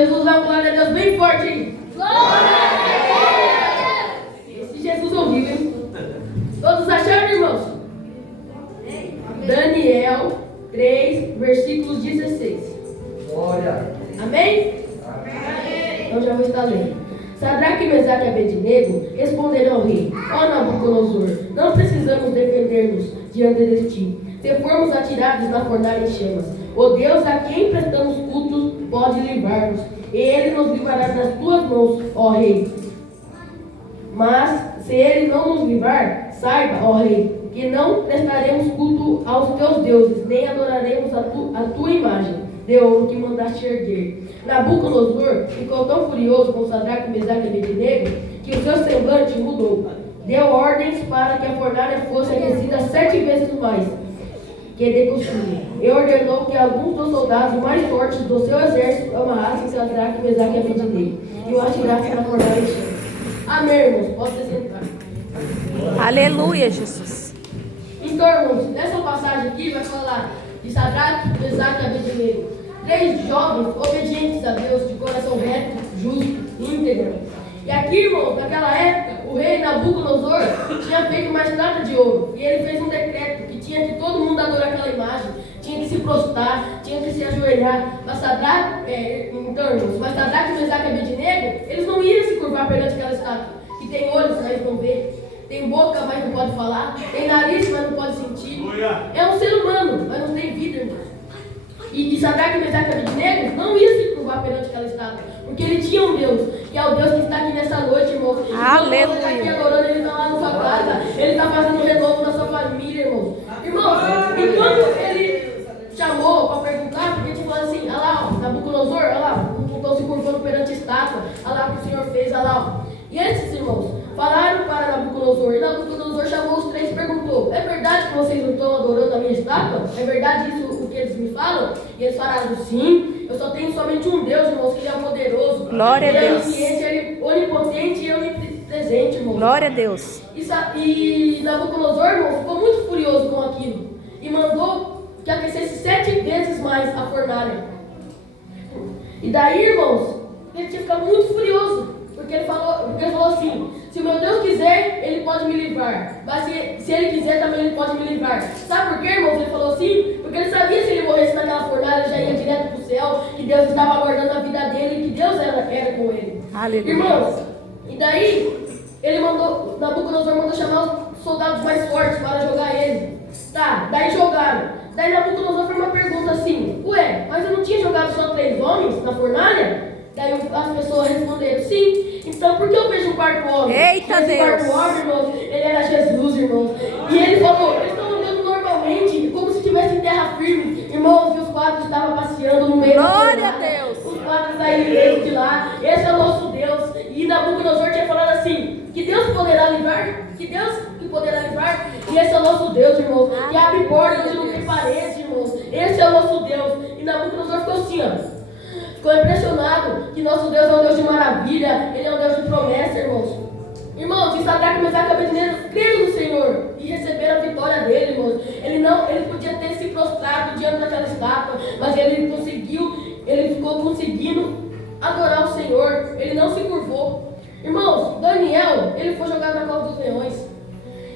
Jesus, dá glória a Deus bem forte aí. Glória a Deus! Esse Jesus ouviu, hein? Todos acharam, irmãos? Daniel 3, versículos 16. Glória. Amém? Amém. Então já vou estar lendo. Sadraque, Mesaque e Abednego responderam ao rei: ó Nabucodonosor, não precisamos defender-nos diante de ti. Se formos atirados na fornalha em chamas, o Deus a quem prestamos cultos pode livrar-nos, e ele nos livrará das tuas mãos, ó rei. Mas se ele não nos livrar, saiba, ó rei, que não prestaremos culto aos teus deuses, nem adoraremos a tua imagem de ouro que mandaste erguer. Nabucodonosor ficou tão furioso com Sadraque, Mesaque e Abednego que o seu semblante mudou. Deu ordens para que a fornalha fosse aquecida 7 vezes mais que de costume, e ordenou que alguns dos soldados mais fortes do seu exército amarrassem Sadraque, Mesaque e Abednego e o atirassem na fornalha em chamas. Amém, irmãos? Pode se sentar. Aleluia, Jesus. Então, irmãos, nessa passagem aqui vai falar de Sadraque, Mesaque e Abednego, 3 jovens obedientes a Deus, de coração reto, justo e íntegro. E aqui, irmãos, naquela época, o rei Nabucodonosor tinha feito uma estátua de ouro, e ele fez um decreto que tinha que todo mundo adorar aquela imagem, tinha que se prostrar, tinha que se ajoelhar. Mas Sadraque, mas Sadraque, Mesaque e Abednego, eles não iam se curvar perante aquela estátua, que tem olhos, mas não vê, tem boca, mas não pode falar, tem nariz, mas não pode sentir. É um ser humano, mas não tem vida, irmãos. E Sadraque, Mesaque e Abednego não ia se curvar perante aquela estátua, porque ele tinha um Deus, que é o Deus que está aqui nessa noite, irmãos. Aleluia. Você está aqui adorando, ele está lá na sua casa, ele está fazendo um renovo na sua família, irmãos. Irmãos, e quando ele chamou para perguntar, porque ele falou assim: olha lá, ó, Nabucodonosor, olha lá, não estão se curvando perante a estátua, olha lá o que o Senhor fez, olha lá, ó. E esses irmãos falaram para Nabucodonosor, e Nabucodonosor chamou os 3 e perguntou: é verdade que vocês não estão adorando a minha estátua? É verdade isso o que eles me falam? E eles falaram: sim, eu só tenho somente um Deus, irmãos, que ele é poderoso. Glória a Deus. Ele é onisciente, ele é onipotente e onipresente, irmãos. Glória a Deus. E Nabucodonosor, irmãos, ficou muito furioso com aquilo e mandou que aquecesse 7 vezes mais a fornalha. E daí, irmãos, ele tinha ficado muito furioso, porque ele falou assim: se o meu Deus quiser, ele pode me livrar, mas se ele quiser também ele pode me livrar. Sabe por quê, irmãos? Ele falou assim, porque ele sabia se ele morresse naquela fornalha, ele já ia direto para o céu, que Deus estava aguardando a vida dele e que Deus era com ele. Aleluia. Irmãos, e daí Nabucodonosor mandou chamar os soldados mais fortes para jogar ele. Tá, daí jogaram. Daí Nabucodonosor fez uma pergunta assim: ué, mas eu não tinha jogado só 3 homens na fornalha? Daí as pessoas responderam: sim, então por que eu vejo um quarto homem? Eita, esse Deus! Quarto homem, irmãos, ele era Jesus, irmãos. E ele falou: eles estão andando normalmente, como se estivessem em terra firme. Irmãos, e os quadros estavam passeando no meio Glória da a Deus! Os quadros saíram mesmo de lá. Esse é o nosso Deus. E Nabucodonosor tinha falado assim: que Deus poderá livrar? Que Deus que poderá livrar? E esse é o nosso Deus, irmãos, que abre portas onde não tem paredes, irmãos. Esse é o nosso Deus. E Nabucodonosor ficou assim, ó. Ficou impressionado que nosso Deus é um Deus de maravilha, ele é um Deus de promessa, irmãos. Irmãos, e Sadraque, Mesaque e Abednego creram no Senhor e receberam a vitória dele, irmãos. Ele podia ter se prostrado diante daquela estátua, mas ele ficou conseguindo adorar o Senhor, ele não se curvou. Irmãos, Daniel, ele foi jogado na cova dos leões.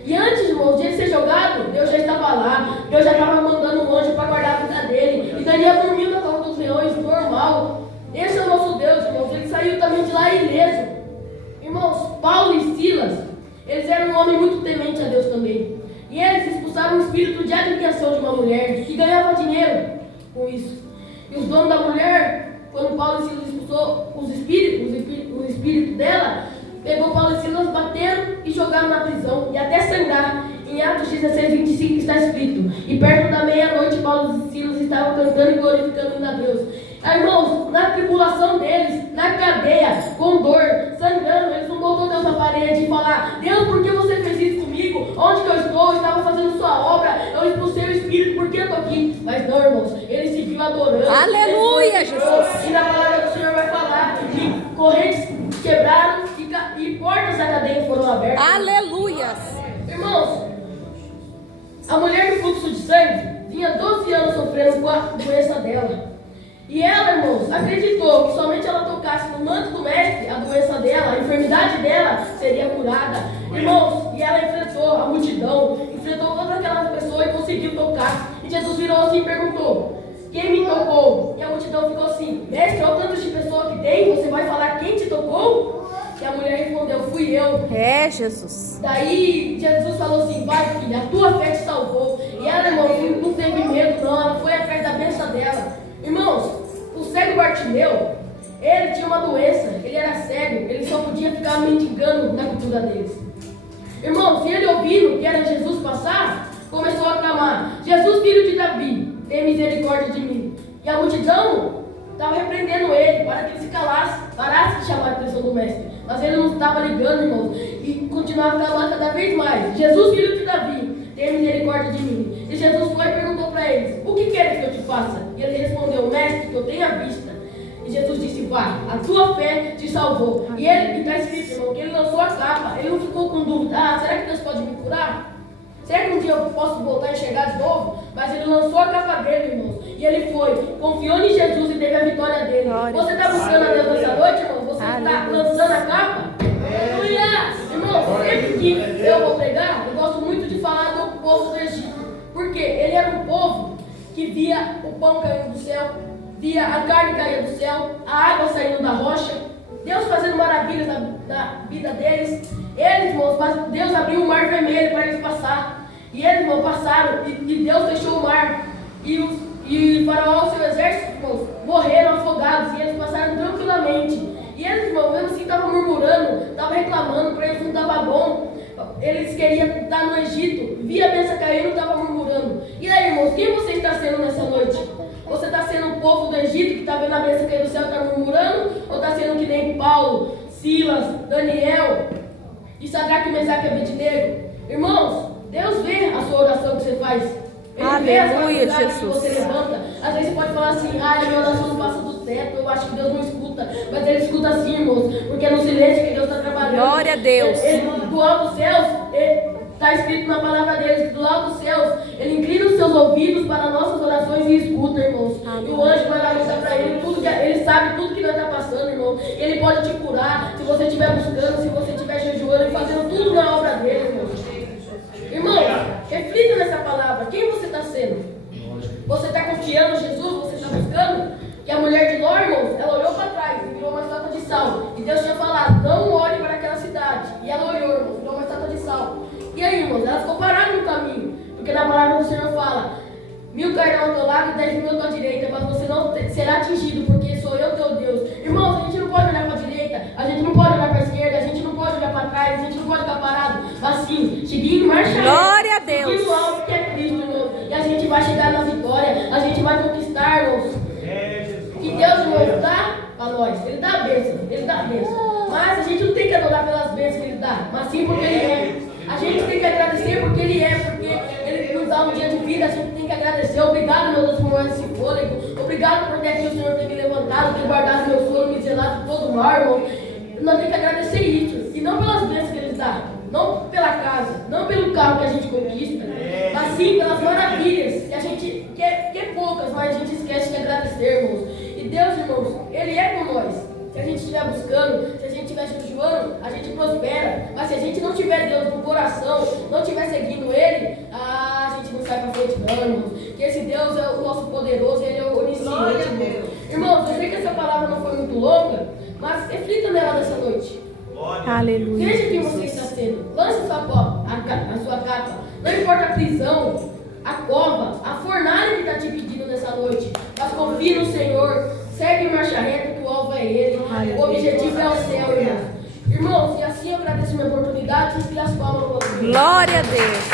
E antes, irmãos, de ele ser jogado, Deus já estava lá, Deus já estava mandando um anjo para guardar a vida dele. E Daniel dormiu na cova dos leões, normal. Esse é o nosso Deus, irmãos. Ele saiu também de lá ileso. Irmãos, Paulo e Silas, eles eram um homem muito temente a Deus também. E eles expulsaram o espírito de adivinhação de uma mulher que ganhava dinheiro com isso. E os donos da mulher, quando Paulo e Silas expulsou o espírito dela, pegou Paulo e Silas, bateram e jogaram na prisão, e até sangrar. Em Atos 16, 25 está escrito: e perto da meia-noite Paulo e Silas estavam cantando e glorificando a Deus. Irmãos, na tribulação deles, na cadeia, com dor, sangrando, eles não botou Deus na parede e falar: Deus, por que você fez isso comigo? Onde que eu estou? Eu estava fazendo sua obra, eu expulsei o espírito, por que eu estou aqui? Mas não, irmãos, ele seguiu adorando. Aleluia, Jesus! E na palavra do Senhor vai falar que correntes quebraram e portas da cadeia foram abertas. Aleluias! Irmãos, a mulher do fluxo de sangue vinha 12 anos sofrendo com a doença dela. E ela, irmãos, acreditou que somente ela tocasse no manto do mestre, a doença dela, a enfermidade dela seria curada. Irmãos, e ela enfrentou a multidão, enfrentou todas aquelas pessoas e conseguiu tocar. E Jesus virou assim e perguntou: quem me tocou? E a multidão ficou assim: mestre, olha o tanto de pessoa que tem, você vai falar quem te tocou? E a mulher respondeu: fui eu. É, Jesus. Daí Jesus falou assim: vai, filha, a tua fé te salvou. E ela, irmão, não teve medo, não, ela foi atrás da bênção dela. Irmãos, o cego Bartimeu, ele tinha uma doença, ele era cego, ele só podia ficar mendigando na cultura deles. Irmãos, e ele ouvindo que era Jesus passar, começou a clamar: Jesus, filho de Davi, tem misericórdia de mim. E a multidão estava repreendendo ele para que ele se calasse, parasse de chamar a atenção do mestre. Mas ele não estava ligando, irmãos, e continuava clamando cada vez mais: Jesus, filho de Davi, tenha misericórdia de mim. E Jesus foi e perguntou para eles: o que queres que eu te faça? E ele respondeu: mestre, que eu tenha vista. E Jesus disse: vá, a tua fé te salvou. E está escrito, irmão, que ele lançou a capa. Ele não ficou com dúvida: será que Deus pode me curar? Será que um dia eu posso voltar a enxergar de novo? Mas ele lançou a capa dele, irmãos. E ele foi, confiou em Jesus e teve a vitória dele. Você está buscando a Deus nessa noite, irmão? Você está lançando a capa? Aleluia! Irmão, sempre que eu vou pregar, eu gosto muito de falar do povo do Egito. Porque ele era um povo que via o pão caindo do céu, via a carne cair do céu, a água saindo da rocha, Deus fazendo maravilhas na vida deles. Eles, irmãos, Deus abriu o mar vermelho para eles passar. E eles, irmãos, passaram e Deus fechou o mar. E Faraó e seu exército, irmãos, morreram afogados e eles passaram tranquilamente. E eles, irmãos, mesmo assim estavam murmurando, estavam reclamando, para eles não estava bom. Eles queriam estar no Egito, via a bênção caindo e estavam murmurando. E aí, irmãos, quem você está sendo nessa noite? Você está sendo o povo do Egito que está vendo a bênção cair do céu e está murmurando? Ou está sendo que nem Paulo, Silas, Daniel e Sadraque, Mesaque e Abednego? Irmãos, Deus vê a sua oração que você faz. Ele vê a sua oração que você levanta. Às vezes você pode falar assim: a minha oração não passa do teto, eu acho que Deus não escuta. Mas Ele escuta sim, irmãos, porque é no silêncio que Deus está trabalhando. Glória a Deus. Do alto dos céus, está escrito na palavra deles, que do alto dos céus, Ele inclina os seus ouvidos para nossas orações e escuta, irmãos. E o anjo vai lá mostrar para ele tudo, ele sabe tudo que nós está passando, irmão. Ele pode te curar, se você estiver buscando, se você estiver jejuando e fazendo tudo na obra dele, irmão. Irmão, reflita nessa palavra. Quem você está sendo? Você está confiando em Jesus? Você está buscando? Que a mulher de Ló, irmãos, ela olhou para trás e virou uma estátua de sal. E Deus tinha falado: não olhe para aquela cidade. E ela olhou, irmãos, virou uma estátua de sal. E aí, irmãos, elas ficou paradas no caminho. Porque na palavra do Senhor fala: 1000 cairão ao teu lado e 10.000 à tua direita, mas você não será atingido, porque sou eu teu Deus. Irmãos, a gente não pode olhar para a direita, a gente não pode olhar para a esquerda, a gente não pode olhar para trás, a gente não pode ficar parado. Mas sim, seguindo marcha reta. Glória a Deus. Seguindo o alvo que é Cristo, irmãos. E a gente vai chegar na vitória, a gente vai conquistar, irmãos. Que Deus, irmãos, dá para nós. Ele dá a bênção, Ele dá a bênção. Mas a gente não tem que adorar pelas bênçãos que Ele dá, mas sim porque Ele é. A gente tem que agradecer porque Ele é, porque Ele nos dá um dia de vida, a gente tem que agradecer. Obrigado, meu Deus, por mais esse fôlego. Obrigado por ter aqui o Senhor ter me levantado, ter guardado meu sono, me zelado de todo o mal, irmão. Nós temos que agradecer isso. E não pelas bênçãos que Ele dá, não pela casa, não pelo carro que a gente conquista, mas sim pelas maravilhas que a gente quer poucas, mas a gente esquece de agradecer, irmãos. E Deus, irmãos, Ele é com nós. Se a gente estiver buscando, se a gente estiver jejuando, a gente prospera. Mas se a gente não tiver Deus no coração, não estiver seguindo Ele, a gente não sai para frente não, irmãos. Porque esse Deus é o nosso poderoso, Ele é o onisciente, irmãos. Irmãos, eu sei que essa palavra não foi muito longa, mas reflita nela nessa noite. Aleluia. Veja quem você está sendo. Lance a sua capa. Não importa a prisão, a cova, a fornalha que está te pedindo nessa noite. Mas confie no Senhor. Segue em marcha reta, que o alvo é Ele. O objetivo é o céu, irmãos. Irmãos, e assim eu agradeço a minha oportunidade e as palmas para você. Glória a Deus.